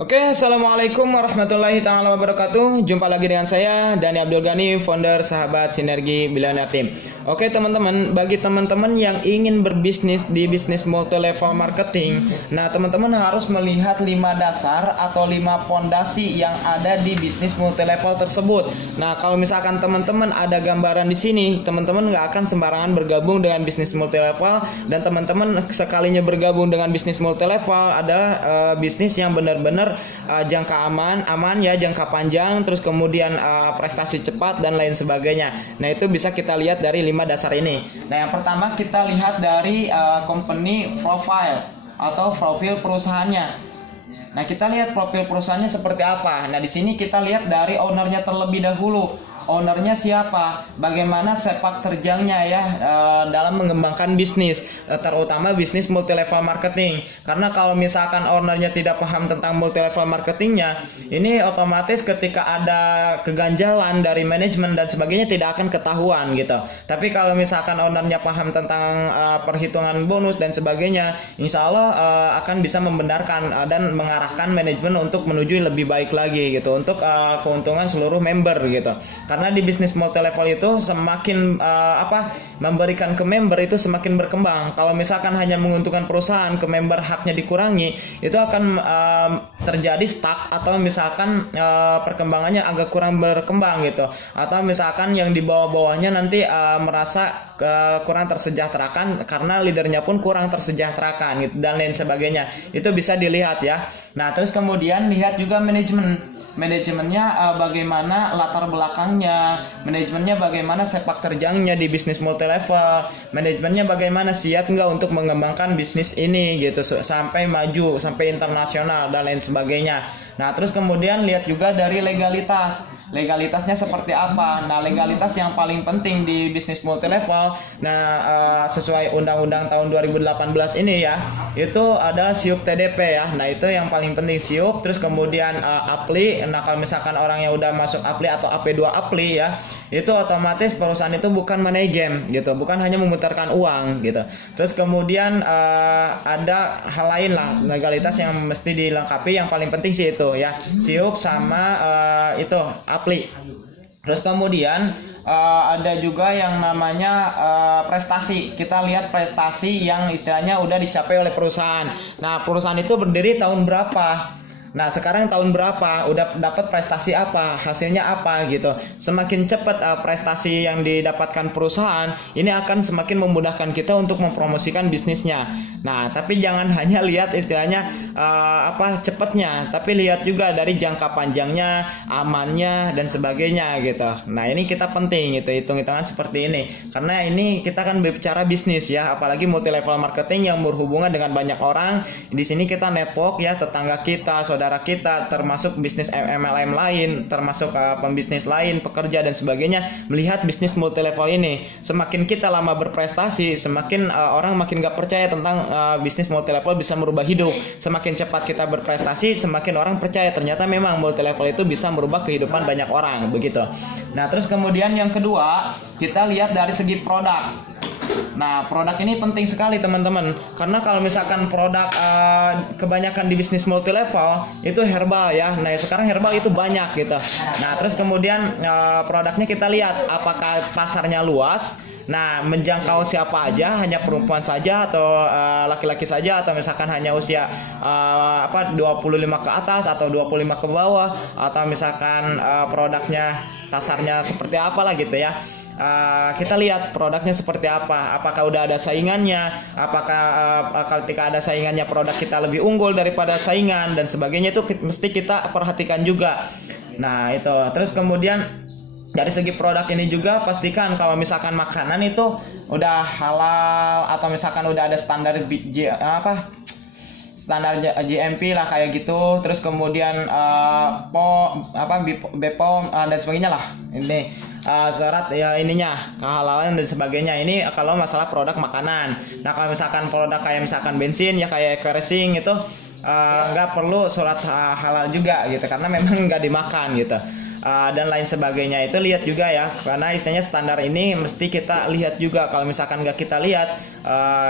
Oke, assalamualaikum warahmatullahi taala wabarakatuh. Jumpa lagi dengan saya Dani Abdul Ghani, founder Sahabat Sinergi Billionaire Team. Oke teman-teman, bagi teman-teman yang ingin berbisnis di bisnis multi level marketing, nah teman-teman harus melihat 5 dasar atau 5 pondasi yang ada di bisnis multi level tersebut. Nah, kalau misalkan teman-teman ada gambaran di sini, teman-teman nggak akan sembarangan bergabung dengan bisnis multi level, dan teman-teman sekalinya bergabung dengan bisnis multi level adalah bisnis yang benar-benar jangka aman ya, jangka panjang, terus kemudian prestasi cepat dan lain sebagainya. Nah, itu bisa kita lihat dari 5 dasar ini. Nah, yang pertama kita lihat dari company profile atau profil perusahaannya. Nah, kita lihat profil perusahaannya seperti apa. Nah, di sini kita lihat dari ownernya terlebih dahulu. Ownernya siapa? Bagaimana sepak terjangnya ya dalam mengembangkan bisnis, terutama bisnis multi level marketing. Karena kalau misalkan ownernya tidak paham tentang multi level marketingnya, ini otomatis ketika ada keganjalan dari manajemen dan sebagainya tidak akan ketahuan gitu. Tapi kalau misalkan ownernya paham tentang perhitungan bonus dan sebagainya, insya Allah akan bisa membenarkan dan mengarahkan manajemen untuk menuju lebih baik lagi gitu, untuk keuntungan seluruh member gitu. Karena di bisnis multi level itu semakin memberikan ke member itu semakin berkembang. Kalau misalkan hanya menguntungkan perusahaan, ke member haknya dikurangi, itu akan terjadi stuck, atau misalkan perkembangannya agak kurang berkembang gitu. Atau misalkan yang di bawah-bawahnya nanti merasa kurang tersejahterakan karena leadernya pun kurang tersejahterakan gitu, dan lain sebagainya. Itu bisa dilihat ya. Nah, terus kemudian lihat juga manajemennya bagaimana latar belakangnya, manajemennya bagaimana sepak terjangnya di bisnis multi level, manajemennya bagaimana siap nggak untuk mengembangkan bisnis ini gitu sampai maju, sampai internasional dan lain sebagainya. Nah, terus kemudian lihat juga dari legalitasnya seperti apa. Nah, legalitas yang paling penting di bisnis multi level, sesuai undang-undang tahun 2018 ini ya, itu ada SIUP TDP ya. Nah, itu yang paling penting, SIUP. Terus kemudian APLI. Nah, kalau misalkan orang yang udah masuk APLI atau AP2 APLI ya, itu otomatis perusahaan itu bukan money game gitu, bukan hanya memutarkan uang gitu. Terus kemudian ada hal lain lah, legalitas yang mesti dilengkapi. Yang paling penting sih itu ya, SIUP sama itu APLI. Terus kemudian ada juga yang namanya prestasi. Kita lihat prestasi yang istilahnya udah dicapai oleh perusahaan. Nah, perusahaan itu berdiri tahun berapa? Nah, sekarang tahun berapa? Udah dapat prestasi apa? Hasilnya apa gitu. Semakin cepat prestasi yang didapatkan perusahaan, ini akan semakin memudahkan kita untuk mempromosikan bisnisnya. Nah, tapi jangan hanya lihat istilahnya cepatnya, tapi lihat juga dari jangka panjangnya, amannya dan sebagainya gitu. Nah, ini kita penting gitu, hitung-hitungan seperti ini. Karena ini kita kan berbicara bisnis ya, apalagi multi level marketing yang berhubungan dengan banyak orang. Di sini kita network ya, tetangga kita, saudara kita, termasuk bisnis MLM lain, termasuk pembisnis lain, pekerja dan sebagainya, melihat bisnis multi level ini. Semakin kita lama berprestasi, semakin orang makin gak percaya tentang bisnis multi level bisa merubah hidup. Semakin cepat kita berprestasi, semakin orang percaya ternyata memang multi level itu bisa merubah kehidupan banyak orang begitu. Nah, terus kemudian yang kedua, kita lihat dari segi produk. Nah, produk ini penting sekali teman-teman, karena kalau misalkan produk kebanyakan di bisnis multi level itu herbal ya. Nah, sekarang herbal itu banyak gitu. Nah, terus kemudian produknya kita lihat apakah pasarnya luas. Nah, menjangkau siapa aja, hanya perempuan saja atau laki-laki saja, atau misalkan hanya usia 25 ke atas atau 25 ke bawah, atau misalkan produknya kasarnya seperti apa lah gitu ya. Kita lihat produknya seperti apa, apakah udah ada saingannya, apakah ketika ada saingannya produk kita lebih unggul daripada saingan dan sebagainya, itu mesti kita perhatikan juga. Nah, itu terus kemudian dari segi produk ini juga pastikan kalau misalkan makanan itu udah halal, atau misalkan udah ada standar standar GMP lah kayak gitu. Terus kemudian BPOM dan sebagainya lah. Ini syarat ya ininya, kehalalan dan sebagainya. Ini kalau masalah produk makanan. Nah, kalau misalkan produk kayak misalkan bensin ya, kayak kerosene itu nggak perlu surat halal juga gitu, karena memang nggak dimakan gitu. dan lain sebagainya. Itu lihat juga ya, karena istilahnya standar ini mesti kita lihat juga. Kalau misalkan nggak kita lihat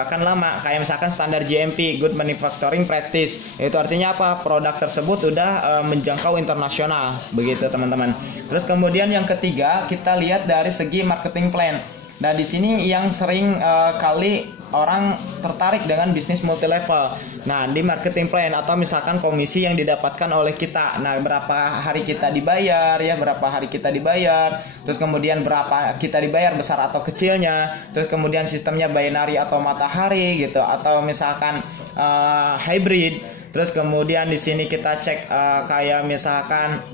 kan lama. Kayak misalkan standar GMP, Good Manufacturing Practice, itu artinya apa? Produk tersebut udah menjangkau internasional, begitu teman-teman. Terus kemudian yang ketiga, kita lihat dari segi marketing plan. Nah, di sini yang sering kali orang tertarik dengan bisnis multi level. Nah, di marketing plan atau misalkan komisi yang didapatkan oleh kita. Nah, berapa hari kita dibayar ya, berapa hari kita dibayar. Terus kemudian berapa kita dibayar, besar atau kecilnya. Terus kemudian sistemnya binary atau matahari gitu, atau misalkan hybrid. Terus kemudian di sini kita cek kayak misalkan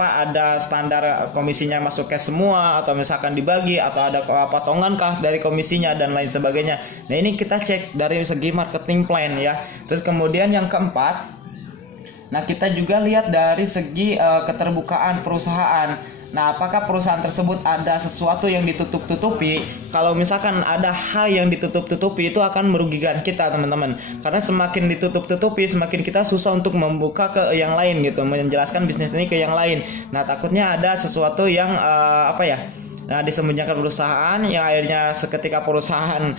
ada standar komisinya masuk ke semua, atau misalkan dibagi, atau ada potongan kah dari komisinya dan lain sebagainya. Nah, ini kita cek dari segi marketing plan ya. Terus kemudian yang keempat, nah kita juga lihat dari segi keterbukaan perusahaan. Nah, apakah perusahaan tersebut ada sesuatu yang ditutup-tutupi? Kalau misalkan ada hal yang ditutup-tutupi, itu akan merugikan kita, teman-teman. Karena semakin ditutup-tutupi, semakin kita susah untuk membuka ke yang lain gitu, menjelaskan bisnis ini ke yang lain. Nah, takutnya ada sesuatu yang disembunyikan perusahaan, yang akhirnya seketika perusahaan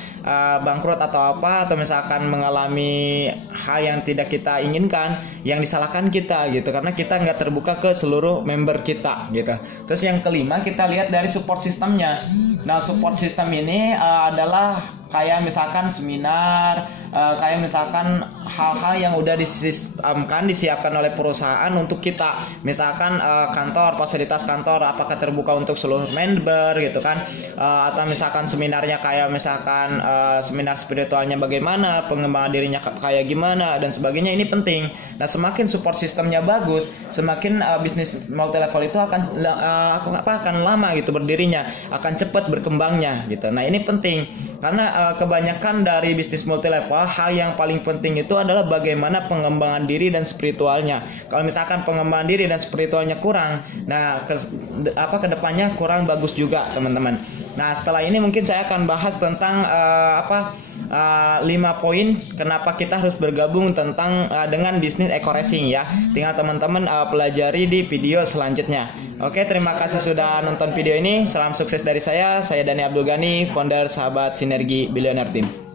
bangkrut atau misalkan mengalami hal yang tidak kita inginkan, yang disalahkan kita gitu, karena kita nggak terbuka ke seluruh member kita gitu. Terus yang kelima, kita lihat dari support sistemnya. Nah, support system ini adalah kayak misalkan seminar, kayak misalkan hal-hal yang udah disiapkan oleh perusahaan untuk kita. Misalkan kantor, fasilitas kantor apakah terbuka untuk seluruh member gitu kan, atau misalkan seminarnya kayak misalkan seminar spiritualnya bagaimana, pengembangan dirinya kayak gimana dan sebagainya. Ini penting. Nah, semakin support sistemnya bagus, semakin bisnis multi level itu akan lama gitu berdirinya, akan cepat berkembangnya gitu. Nah, ini penting karena kebanyakan dari bisnis multi level, hal yang paling penting itu adalah bagaimana pengembangan diri dan spiritualnya. Kalau misalkan pengembangan diri dan spiritualnya kurang, nah kedepannya kurang bagus juga, teman-teman. Nah, setelah ini mungkin saya akan bahas tentang 5 poin kenapa kita harus bergabung dengan bisnis eco racing ya. Tinggal teman-teman pelajari di video selanjutnya. Oke, terima kasih sudah nonton video ini. Salam sukses dari saya Dani Abdul Ghani, founder Sahabat Sinergi Billionaire Team.